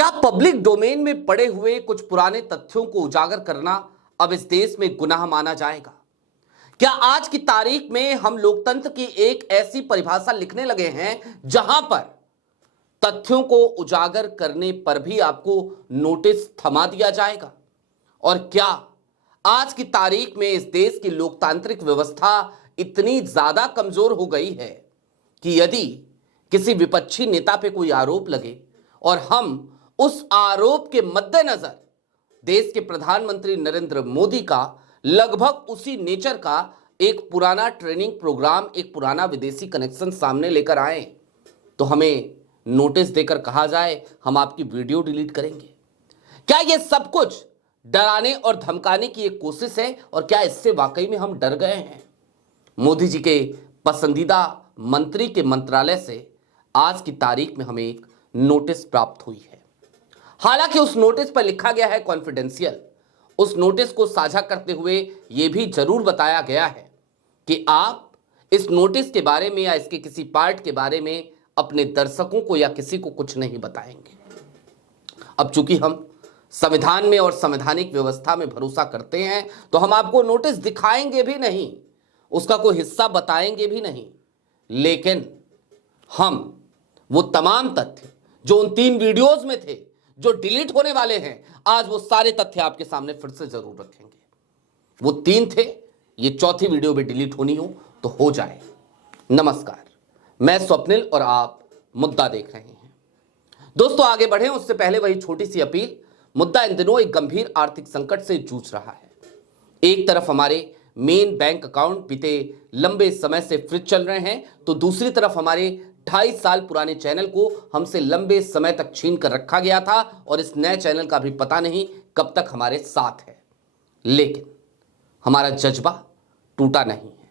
क्या public domain में पड़े हुए कुछ पुराने तथ्यों को उजागर करना अब इस देश में गुनाह माना जाएगा? क्या आज की तारीख में हम लोकतंत्र की एक ऐसी परिभाषा लिखने लगे हैं जहां पर तथ्यों को उजागर करने पर भी आपको नोटिस थमा दिया जाएगा? और क्या आज की तारीख में इस देश की लोकतांत्रिक व्यवस्था इतनी ज्यादा कमजोर हो गई है कि यदि किसी विपक्षी नेता पे कोई आरोप लगे और हम उस आरोप के मद्देनजर देश के प्रधानमंत्री नरेंद्र मोदी का लगभग उसी नेचर का एक पुराना ट्रेनिंग प्रोग्राम, एक पुराना विदेशी कनेक्शन सामने लेकर आए तो हमें नोटिस देकर कहा जाए हम आपकी वीडियो डिलीट करेंगे? क्या यह सब कुछ डराने और धमकाने की एक कोशिश है? और क्या इससे वाकई में हम डर गए हैं? मोदी जी के पसंदीदा मंत्री के मंत्रालय से आज की तारीख में हमें एक नोटिस प्राप्त हुई है। हालांकि उस नोटिस पर लिखा गया है कॉन्फिडेंशियल। उस नोटिस को साझा करते हुए यह भी जरूर बताया गया है कि आप इस नोटिस के बारे में या इसके किसी पार्ट के बारे में अपने दर्शकों को या किसी को कुछ नहीं बताएंगे। अब चूंकि हम संविधान में और संवैधानिक व्यवस्था में भरोसा करते हैं तो हम आपको नोटिस दिखाएंगे भी नहीं, उसका कोई हिस्सा बताएंगे भी नहीं, लेकिन हम वो तमाम तथ्य जो उन 3 वीडियोस में थे जो डिलीट होने वाले हैं, आज वो सारे तथ्य आपके सामने फिर से जरूर रखेंगे। वो 3 थे, ये चौथी वीडियो भी डिलीट होनी हो तो हो जाए। नमस्कार, मैं स्वप्निल और आप मुद्दा देख रहे हैं। दोस्तों, आगे बढ़े उससे पहले वही छोटी सी अपील। मुद्दा इन दिनों एक गंभीर आर्थिक संकट से जूझ रहा है। एक तरफ हमारे मेन बैंक अकाउंट बीते लंबे समय से फ्रीज चल रहे हैं तो दूसरी तरफ हमारे 2.5 साल पुराने चैनल को हमसे लंबे समय तक छीन कर रखा गया था और इस नए चैनल का भी पता नहीं कब तक हमारे साथ है। लेकिन हमारा जज्बा टूटा नहीं है।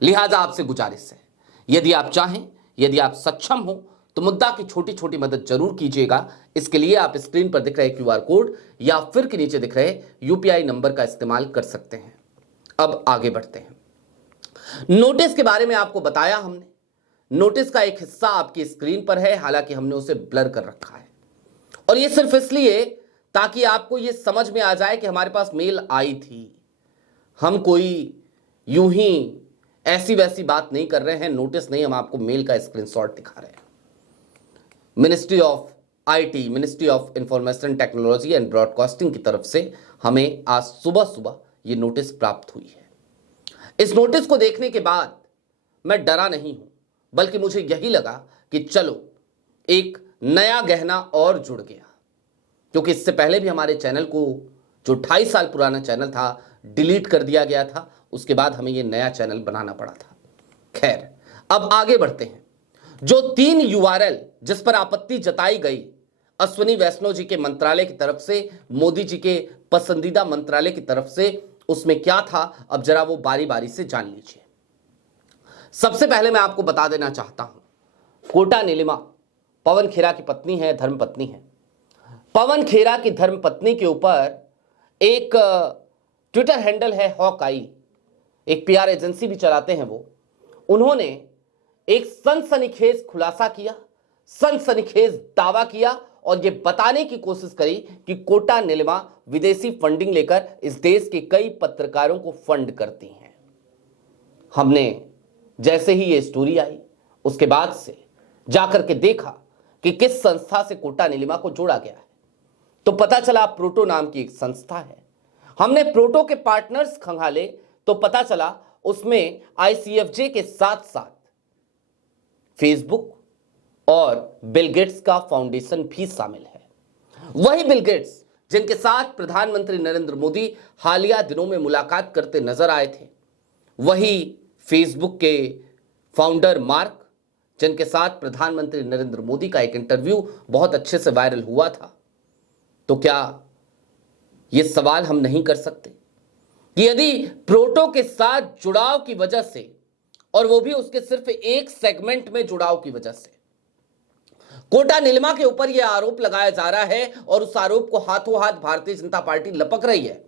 लिहाजा आपसे गुजारिश है, यदि आप चाहें, यदि आप सक्षम हो तो मुद्दा की छोटी छोटी मदद जरूर कीजिएगा। इसके लिए आप स्क्रीन पर दिख रहे QR कोड या फिर के नीचे दिख रहे UPI नंबर का इस्तेमाल कर सकते हैं। अब आगे बढ़ते हैं। नोटिस के बारे में आपको बताया हमने। नोटिस का एक हिस्सा आपकी स्क्रीन पर है, हालांकि हमने उसे ब्लर कर रखा है और यह सिर्फ इसलिए ताकि आपको यह समझ में आ जाए कि हमारे पास मेल आई थी। हम कोई यूं ही ऐसी वैसी बात नहीं कर रहे हैं। नोटिस नहीं, हम आपको मेल का स्क्रीनशॉट दिखा रहे हैं। Ministry of IT, ministry of information technology and broadcasting की तरफ से हमें आज सुबह सुबह यह नोटिस प्राप्त हुई है। इस नोटिस को देखने के बाद मैं डरा नहीं हूं, बल्कि मुझे यही लगा कि चलो एक नया गहना और जुड़ गया, क्योंकि इससे पहले भी हमारे चैनल को, जो 2.5 साल पुराना चैनल था, डिलीट कर दिया गया था। उसके बाद हमें यह नया चैनल बनाना पड़ा था। खैर, अब आगे बढ़ते हैं। जो 3 URL जिस पर आपत्ति जताई गई अश्विनी वैष्णव जी के मंत्रालय की तरफ से, मोदी जी के पसंदीदा मंत्रालय की तरफ से, उसमें क्या था अब जरा वो बारी बारी से जान लीजिए। सबसे पहले मैं आपको बता देना चाहता हूं, कोटा नीलिमा पवन खेरा की पत्नी है, धर्मपत्नी है। पवन खेरा की धर्मपत्नी के ऊपर एक ट्विटर हैंडल है हॉकआई, एक PR एजेंसी भी चलाते हैं वो। उन्होंने एक सनसनीखेज खुलासा किया, सनसनीखेज दावा किया और यह बताने की कोशिश करी कि कोटा नीलिमा विदेशी फंडिंग लेकर इस देश के कई पत्रकारों को फंड करती हैं। हमने जैसे ही ये स्टोरी आई उसके बाद से जाकर के देखा कि किस संस्था से कोटा नीलिमा को जोड़ा गया है, तो पता चला प्रोटो नाम की एक संस्था है। हमने प्रोटो के पार्टनर्स खंगाले तो पता चला उसमें ICFJ के साथ साथ फेसबुक और बिल गेट्स का फाउंडेशन भी शामिल है। वही बिल गेट्स जिनके साथ प्रधानमंत्री नरेंद्र मोदी हालिया दिनों में मुलाकात करते नजर आए थे, वही फेसबुक के फाउंडर मार्क जिनके साथ प्रधानमंत्री नरेंद्र मोदी का एक इंटरव्यू बहुत अच्छे से वायरल हुआ था। तो क्या यह सवाल हम नहीं कर सकते कि यदि प्रोटो के साथ जुड़ाव की वजह से, और वो भी उसके सिर्फ एक सेगमेंट में जुड़ाव की वजह से, कोटा नीलिमा के ऊपर यह आरोप लगाया जा रहा है और उस आरोप को हाथों हाथ भारतीय जनता पार्टी लपक रही है,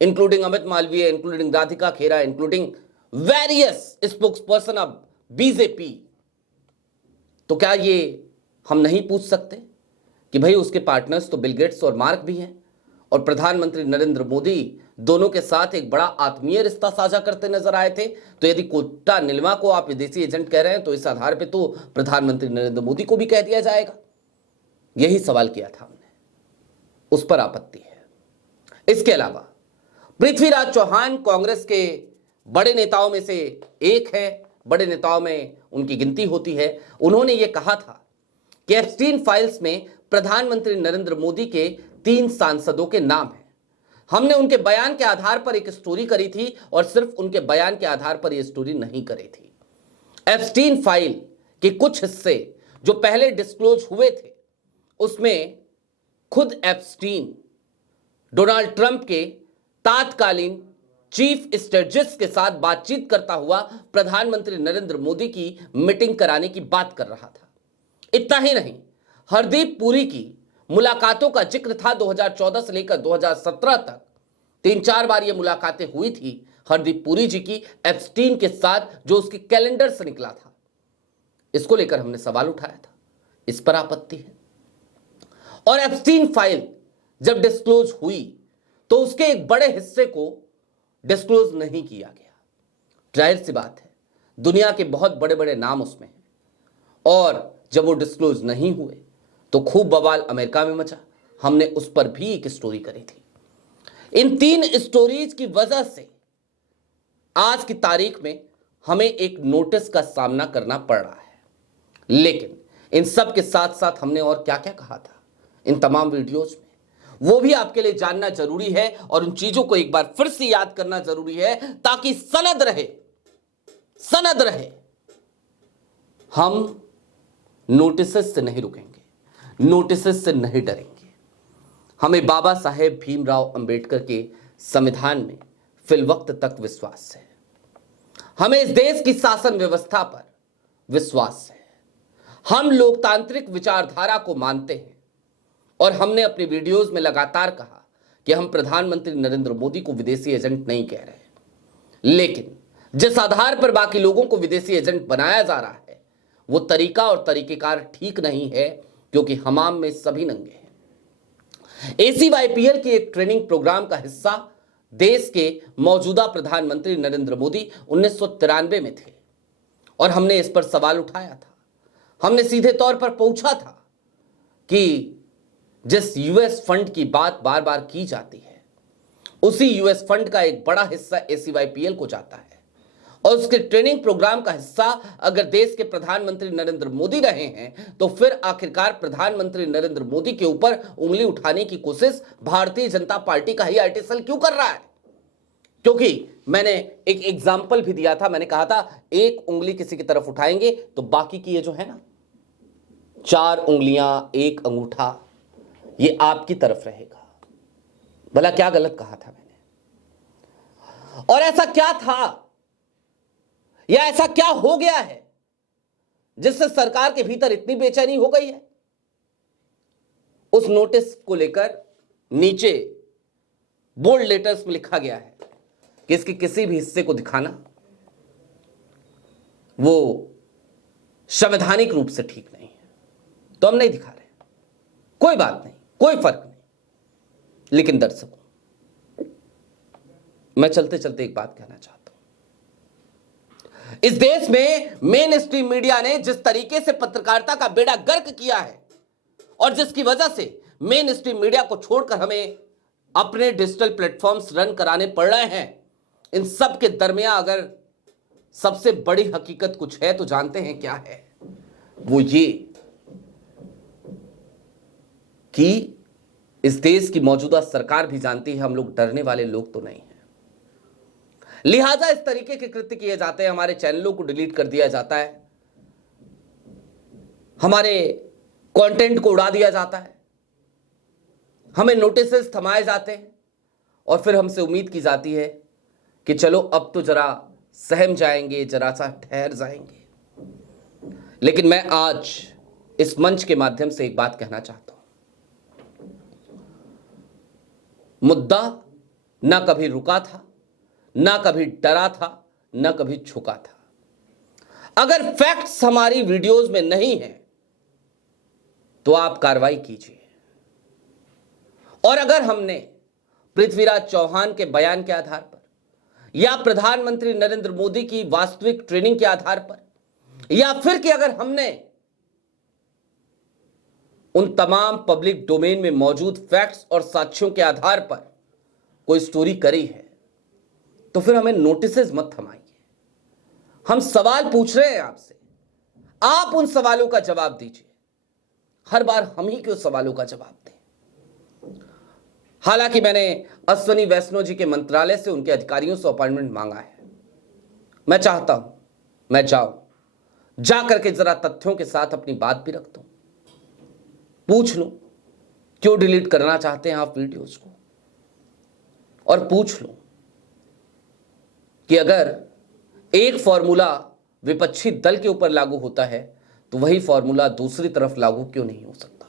including Amit Malviya, including Radhika Khera, including various spokesperson of BJP, तो क्या ये हम नहीं पूछ सकते कि भाई उसके पार्टनर्स तो बिल गेट्स और मार्क भी हैं और प्रधानमंत्री नरेंद्र मोदी दोनों के साथ एक बड़ा आत्मीय रिश्ता साझा करते नजर आए थे। तो यदि कोटा निलमा को आप विदेशी एजेंट कह रहे हैं तो इस आधार पे तो प्रधानमंत्री नरेंद्र मोदी को भी कह दिया जाएगा। यही सवाल किया था हमने, उस पर आपत्ति है। इसके अलावा पृथ्वीराज चौहान कांग्रेस के बड़े नेताओं में से एक है, बड़े नेताओं में उनकी गिनती होती है। उन्होंने यह कहा था कि एप्स्टीन फाइल्स में प्रधानमंत्री नरेंद्र मोदी के 3 सांसदों के नाम हैं। हमने उनके बयान के आधार पर एक स्टोरी करी थी और सिर्फ उनके बयान के आधार पर यह स्टोरी नहीं करी थी। एप्स्टीन फाइल के कुछ हिस्से जो पहले डिस्क्लोज हुए थे उसमें खुद एप्स्टीन डोनाल्ड ट्रंप के तात्कालीन चीफ स्ट्रेटजिस्ट के साथ बातचीत करता हुआ प्रधानमंत्री नरेंद्र मोदी की मीटिंग कराने की बात कर रहा था। इतना ही नहीं, हरदीप पुरी की मुलाकातों का जिक्र था। 2014 से लेकर 2017 तक 3-4 बार यह मुलाकातें हुई थी हरदीप पुरी जी की एप्स्टीन के साथ, जो उसके कैलेंडर से निकला था। इसको लेकर हमने सवाल उठाया था, इस पर आपत्ति है। और एप्स्टीन फाइल जब डिस्क्लोज हुई तो उसके एक बड़े हिस्से को डिस्क्लोज नहीं किया गया। जाहिर सी बात है, दुनिया के बहुत बड़े बड़े नाम उसमें हैं और जब वो डिस्क्लोज नहीं हुए तो खूब बवाल अमेरिका में मचा। हमने उस पर भी एक स्टोरी करी थी। इन 3 स्टोरीज की वजह से आज की तारीख में हमें एक नोटिस का सामना करना पड़ रहा है। लेकिन इन सब के साथ साथ हमने और क्या क्या कहा था इन तमाम वीडियोज में, वो भी आपके लिए जानना जरूरी है और उन चीजों को एक बार फिर से याद करना जरूरी है ताकि सनद रहे। हम नोटिसेस से नहीं रुकेंगे, नोटिसेस से नहीं डरेंगे। हमें बाबा साहेब भीमराव अंबेडकर के संविधान में फिलवक्त तक विश्वास है। हमें इस देश की शासन व्यवस्था पर विश्वास है। हम लोकतांत्रिक विचारधारा को मानते हैं और हमने अपनी वीडियोस में लगातार कहा कि हम प्रधानमंत्री नरेंद्र मोदी को विदेशी एजेंट नहीं कह रहे। लेकिन जिस आधार पर बाकी लोगों को विदेशी एजेंट बनाया जा रहा है वो तरीका और तरीकेकार ठीक नहीं है, क्योंकि हमाम में सभी नंगे हैं। ACYPL के एक ट्रेनिंग प्रोग्राम का हिस्सा देश के मौजूदा प्रधानमंत्री नरेंद्र मोदी 1993 में थे और हमने इस पर सवाल उठाया था। हमने सीधे तौर पर पूछा था कि जिस यूएस फंड की बात बार बार की जाती है उसी यूएस फंड का एक बड़ा हिस्सा ACYPL को जाता है और उसके ट्रेनिंग प्रोग्राम का हिस्सा अगर देश के प्रधानमंत्री नरेंद्र मोदी रहे हैं तो फिर आखिरकार प्रधानमंत्री नरेंद्र मोदी के ऊपर उंगली उठाने की कोशिश भारतीय जनता पार्टी का ही आईटी सेल क्यों कर रहा है? क्योंकि मैंने एक एग्जाम्पल भी दिया था, मैंने कहा था एक उंगली किसी की तरफ उठाएंगे तो बाकी की ये जो है ना 4 उंगलियां 1 अंगूठा ये आपकी तरफ रहेगा। भला क्या गलत कहा था मैंने? और ऐसा क्या था या ऐसा क्या हो गया है जिससे सरकार के भीतर इतनी बेचैनी हो गई है? उस नोटिस को लेकर नीचे बोल्ड लेटर्स में लिखा गया है कि इसके किसी भी हिस्से को दिखाना वो संवैधानिक रूप से ठीक नहीं है, तो हम नहीं दिखा रहे। कोई बात नहीं, कोई फर्क नहीं। लेकिन दर्शकों, मैं चलते चलते एक बात कहना चाहता हूं। इस देश में मेन स्ट्रीम मीडिया ने जिस तरीके से पत्रकारिता का बेड़ा गर्क किया है और जिसकी वजह से मेन स्ट्रीम मीडिया को छोड़कर हमें अपने डिजिटल प्लेटफॉर्म्स रन कराने पड़ रहे हैं, इन सब के दरमियान अगर सबसे बड़ी हकीकत कुछ है तो जानते हैं क्या है? वो ये कि इस देश की मौजूदा सरकार भी जानती है हम लोग डरने वाले लोग तो नहीं हैं। लिहाजा इस तरीके के कृत्य किए जाते हैं, हमारे चैनलों को डिलीट कर दिया जाता है, हमारे कंटेंट को उड़ा दिया जाता है, हमें नोटिसेस थमाए जाते हैं और फिर हमसे उम्मीद की जाती है कि चलो अब तो जरा सहम जाएंगे, जरा सा ठहर जाएंगे। लेकिन मैं आज इस मंच के माध्यम से एक बात कहना चाहता हूं। मुद्दा ना कभी रुका था, ना कभी डरा था, ना कभी झुका था। अगर फैक्ट्स हमारी वीडियोस में नहीं है तो आप कार्रवाई कीजिए। और अगर हमने पृथ्वीराज चौहान के बयान के आधार पर या प्रधानमंत्री नरेंद्र मोदी की वास्तविक ट्रेनिंग के आधार पर या फिर कि अगर हमने उन तमाम पब्लिक डोमेन में मौजूद फैक्ट्स और साक्ष्यों के आधार पर कोई स्टोरी करी है, तो फिर हमें नोटिसेस मत थमाइए। हम सवाल पूछ रहे हैं आपसे, आप उन सवालों का जवाब दीजिए। हर बार हम ही क्यों सवालों का जवाब दें? हालांकि मैंने अश्विनी वैष्णव जी के मंत्रालय से उनके अधिकारियों से अपॉइंटमेंट मांगा है। मैं चाहता हूं मैं जाऊं, जा करके जरा तथ्यों के साथ अपनी बात भी रख दूं, पूछ लूं क्यों डिलीट करना चाहते हैं आप वीडियोस को, और पूछ लूं कि अगर एक फॉर्मूला विपक्षी दल के ऊपर लागू होता है तो वही फॉर्मूला दूसरी तरफ लागू क्यों नहीं हो सकता,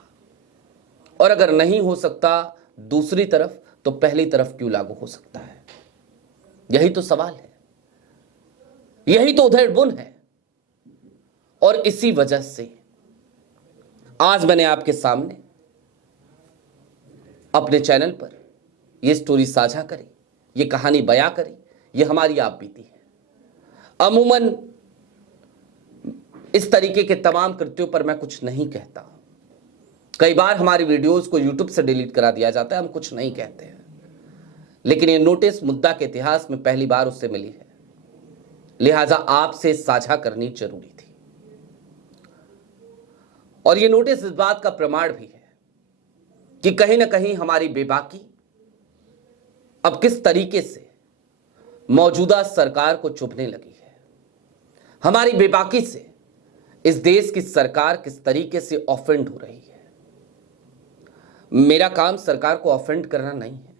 और अगर नहीं हो सकता दूसरी तरफ तो पहली तरफ क्यों लागू हो सकता है। यही तो सवाल है, यही तो उधेड़ बुन है। और इसी वजह से आज मैंने आपके सामने अपने चैनल पर यह स्टोरी साझा करी, यह कहानी बयां करी। यह हमारी आप बीती है। अमूमन इस तरीके के तमाम कृत्यों पर मैं कुछ नहीं कहता। कई बार हमारी वीडियोस को यूट्यूब से डिलीट करा दिया जाता है, हम कुछ नहीं कहते हैं, लेकिन ये नोटिस मुद्दा के इतिहास में पहली बार उससे मिली है, लिहाजा आपसे साझा करनी जरूरी थी। और ये नोटिस इस बात का प्रमाण भी है कि कहीं ना कहीं हमारी बेबाकी अब किस तरीके से मौजूदा सरकार को चुभने लगी है। हमारी बेबाकी से इस देश की सरकार किस तरीके से ऑफेंड हो रही है। मेरा काम सरकार को ऑफेंड करना नहीं है,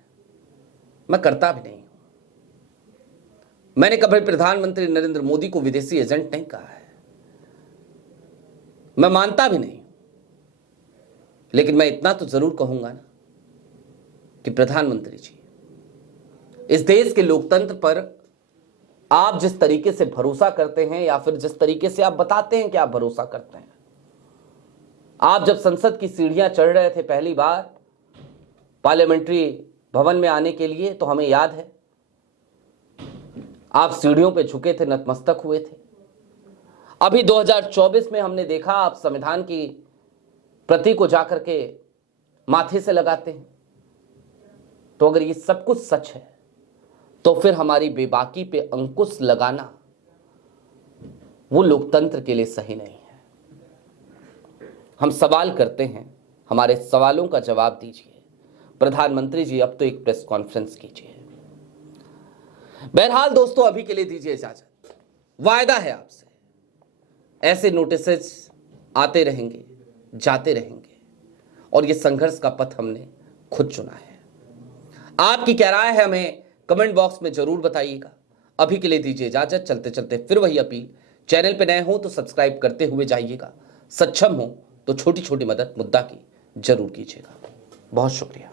मैं करता भी नहीं हूं। मैंने कभी प्रधानमंत्री नरेंद्र मोदी को विदेशी एजेंट नहीं कहा है, मैं मानता भी नहीं, लेकिन मैं इतना तो जरूर कहूंगा ना कि प्रधानमंत्री जी, इस देश के लोकतंत्र पर आप जिस तरीके से भरोसा करते हैं या फिर जिस तरीके से आप बताते हैं कि आप भरोसा करते हैं, आप जब संसद की सीढ़ियां चढ़ रहे थे पहली बार पार्लियामेंट्री भवन में आने के लिए, तो हमें याद है आप सीढ़ियों पे झुके थे, नतमस्तक हुए थे। अभी 2024 में हमने देखा आप संविधान की प्रति को जाकर के माथे से लगाते हैं। तो अगर ये सब कुछ सच है तो फिर हमारी बेबाकी पे अंकुश लगाना वो लोकतंत्र के लिए सही नहीं है। हम सवाल करते हैं, हमारे सवालों का जवाब दीजिए। प्रधानमंत्री जी अब तो एक प्रेस कॉन्फ्रेंस कीजिए। बहरहाल दोस्तों, अभी के लिए दीजिए इजाजत। वायदा है आपसे, ऐसे नोटिसेस आते रहेंगे, जाते रहेंगे, और ये संघर्ष का पथ हमने खुद चुना है। आपकी क्या राय है हमें कमेंट बॉक्स में जरूर बताइएगा। अभी के लिए दीजिए इजाजत। चलते चलते फिर वही अपील, चैनल पे नए हो तो सब्सक्राइब करते हुए जाइएगा, सक्षम हो तो छोटी छोटी मदद मुद्दा की जरूर कीजिएगा। बहुत शुक्रिया।